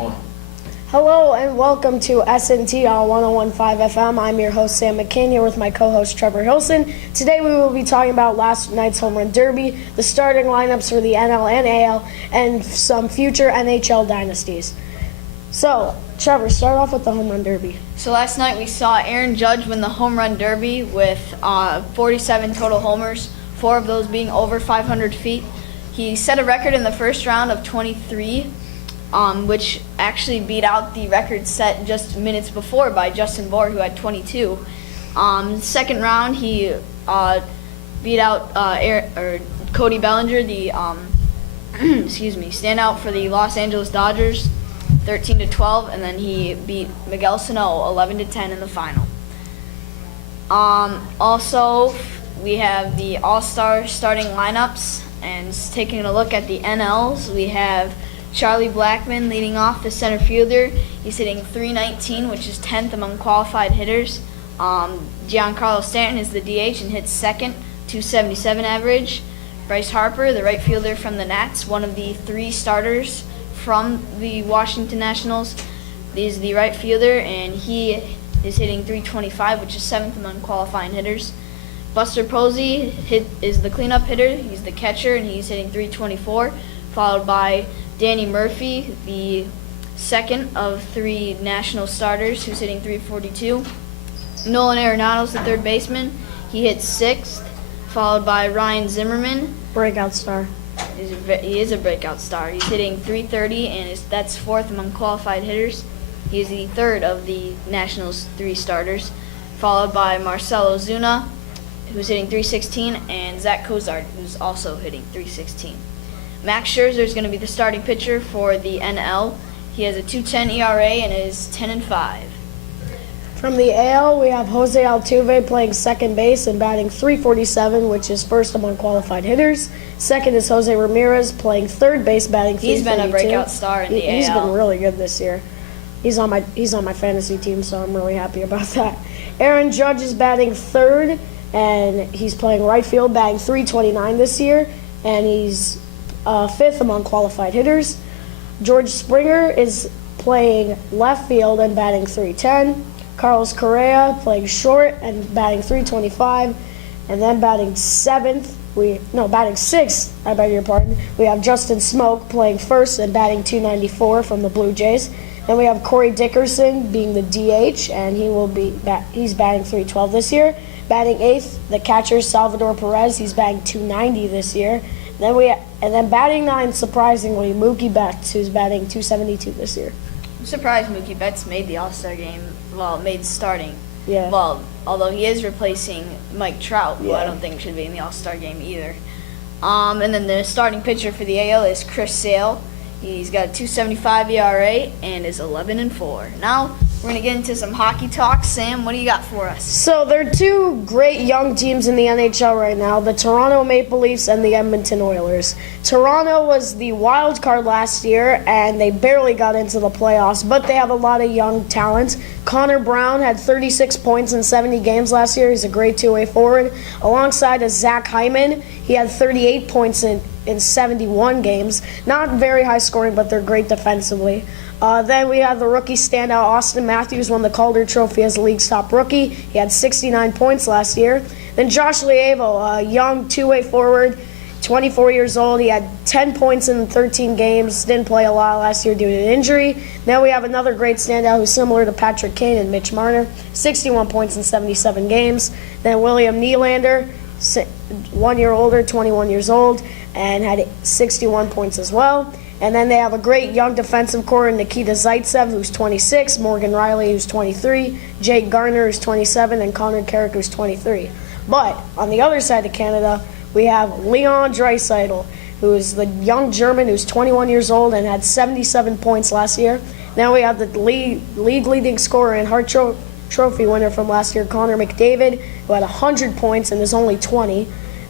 1. Hello and welcome to S&T on 101.5 FM. I'm your host Sam McCain here with my co-host Trevor Hilson. Today we will be talking about last night's home run derby, the starting lineups for the NL and AL, and some future NHL dynasties. So, Trevor, start off with the home run derby. So last night we saw Aaron Judge win the home run derby with 47 total homers, 4 of those being over 500 feet. He set a record in the first round of 23, which actually beat out the record set just minutes before by Justin Bour, who had 22. Second round, he beat out Cody Bellinger, the standout for the Los Angeles Dodgers, 13-12, and then he beat Miguel Sano 11-10 in the final. Also, we have the All-Star starting lineups, and taking a look at the NLs, we have Charlie Blackmon leading off, the center fielder. He's hitting .319, which is 10th among qualified hitters. Giancarlo Stanton is the DH and hits second, .277 average. Bryce Harper, the right fielder from the Nats, one of the 3 starters from the Washington Nationals, is the right fielder, and he is hitting .325, which is 7th among qualifying hitters. Buster Posey is the cleanup hitter. He's the catcher, and he's hitting .324, followed by Danny Murphy, the second of 3 national starters, who's hitting .342. Nolan Arenado's the third baseman. He hits 6th, followed by Ryan Zimmerman. Breakout star. He is a breakout star. He's hitting .330, and that's 4th among qualified hitters. He is the third of the Nationals' 3 starters, followed by Marcell Ozuna, who's hitting .316, and Zach Cozart, who's also hitting .316. Max Scherzer is going to be the starting pitcher for the NL. He has a .210 ERA and is 10-5. From the AL, we have Jose Altuve playing second base and batting .347, which is first among qualified hitters. Second is Jose Ramirez playing third base, batting .332. He's been a breakout star in the AL. He's been really good this year. He's on my fantasy team, so I'm really happy about that. Aaron Judge is batting third, and he's playing right field, batting .329 this year, and he's 5th among qualified hitters. George Springer is playing left field and batting .310. Carlos Correa playing short and batting .325, and then batting 6th. I beg your pardon. We have Justin Smoak playing first and batting .294 from the Blue Jays. Then we have Corey Dickerson being the DH, and he's batting .312 this year. Batting 8th, the catcher Salvador Perez. He's batting .290 this year. And then batting 9, surprisingly, Mookie Betts, who's batting .272 this year. I'm surprised Mookie Betts made the All-Star game. Well, made starting. Yeah. Well, although he is replacing Mike Trout, who I Yeah. don't think should be in the All-Star game either. And then the starting pitcher for the AL is Chris Sale. He's got a .275 ERA and is 11-4. Now we're gonna get into some hockey talk. Sam, what do you got for us? So there are 2 great young teams in the NHL right now, the Toronto Maple Leafs and the Edmonton Oilers. Toronto was the wild card last year, and they barely got into the playoffs, but they have a lot of young talent. Connor Brown had 36 points in 70 games last year. He's a great two-way forward. Alongside of Zach Hyman, he had 38 points in 71 games. Not very high scoring, but they're great defensively. Then we have the rookie standout, Austin Matthews, won the Calder Trophy as the league's top rookie. He had 69 points last year. Then Josh Leivo, a young two-way forward, 24 years old. He had 10 points in 13 games. Didn't play a lot last year due to an injury. Then we have another great standout who's similar to Patrick Kane and Mitch Marner, 61 points in 77 games. Then William Nylander, 1 year older, 21 years old, and had 61 points as well. And then they have a great young defensive core in Nikita Zaitsev, who's 26, Morgan Riley, who's 23, Jake Garner, who's 27, and Connor Carrick, who's 23. But on the other side of Canada, we have Leon Draisaitl, who is the young German who's 21 years old and had 77 points last year. Now we have the league leading scorer and Hart Trophy winner from last year, Connor McDavid, who had 100 points and is only 20.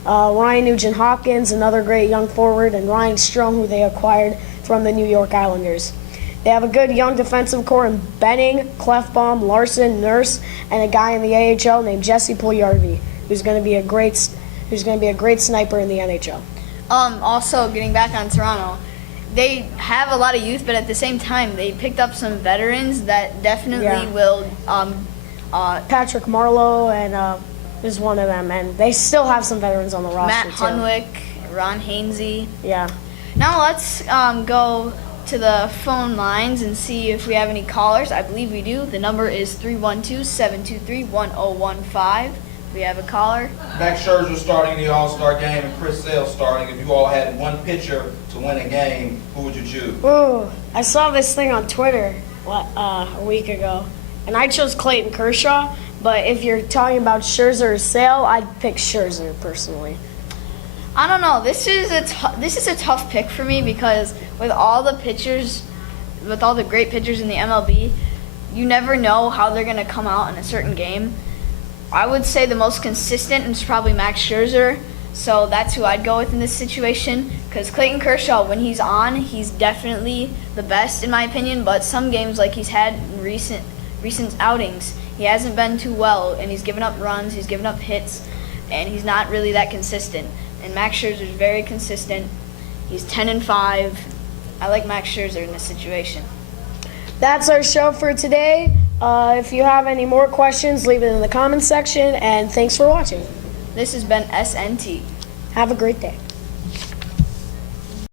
Ryan Nugent-Hopkins, another great young forward, and Ryan Strome, who they acquired from the New York Islanders. They have a good young defensive core in Benning, Klefbom, Larson, Nurse, and a guy in the AHL named Jesse Puljujarvi, who's going to be a great sniper in the NHL. Also, getting back on Toronto, they have a lot of youth, but at the same time, they picked up some veterans that definitely Yeah. will. Patrick Marlowe and is one of them, and they still have some veterans on the roster Matt too. Hunwick, Ron Hainsey. Yeah. Now let's go to the phone lines and see if we have any callers. I believe we do. The number is 312-723-1015. We have a caller. Max Scherzer starting the All-Star game and Chris Sale starting. If you all had one pitcher to win a game, who would you choose? Ooh, I saw this thing on Twitter a week ago, and I chose Clayton Kershaw. But if you're talking about Scherzer or Sale, I'd pick Scherzer personally. I don't know. This is a tough pick for me because with all the pitchers, with all the great pitchers in the MLB, you never know how they're going to come out in a certain game. I would say the most consistent is probably Max Scherzer, so that's who I'd go with in this situation. Because Clayton Kershaw, when he's on, he's definitely the best in my opinion. But some games, like he's had in recent outings, he hasn't been too well, and he's given up runs, he's given up hits, and he's not really that consistent. And Max Scherzer is very consistent. He's 10-5. I like Max Scherzer in this situation. That's our show for today. If you have any more questions, leave it in the comments section, and thanks for watching. This has been SNT. Have a great day.